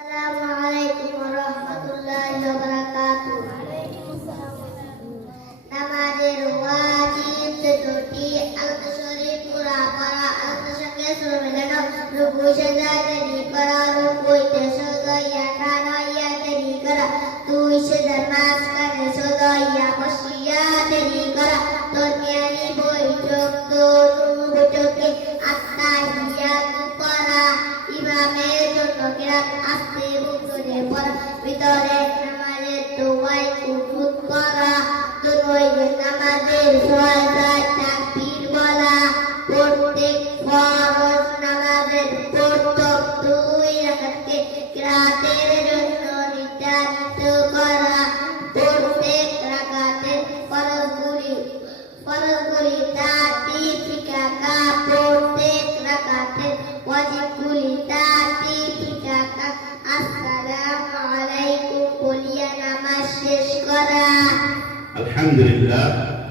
Assalamualaikum warahmatullahi wabarakatuh. নামাজের ওয়াজিব দুটি আলাদা শরীর পুরা করা আলাদা সঙ্গে সুর মেলানো রুকু সেজদা দেরি করা রুকুতে সদাইয়া দাঁড়াইয়া দেরি করা দুই সেজদার মাঝখানে সদাইয়া বসিয়া দেরি করা দুনিয়ারি বৈঠক বৈঠকে আত্মাহিয়াত করা ইমামের জন্য কিরাত আস্তে বুঝে পড়া ভিতরে নামাজের দোয়ায় কুনুত করা দুই নামাজের ফরজ তাকবীর বলা প্রত্যেক ফরজ নামাজের প্রথম দুই রাকাতকে কিরাতের জন্য নির্ধারিত করা প্রত্যেক রাকাতের ফরজগুলি তাতিফিকা প্রত্যেক রাকাতের ওয়াজিবগুলি তাতিফিকা আসসালামু আলাইকুম বলিয়া নামাজ শেষ করা। আলহামদুলিল্লাহ।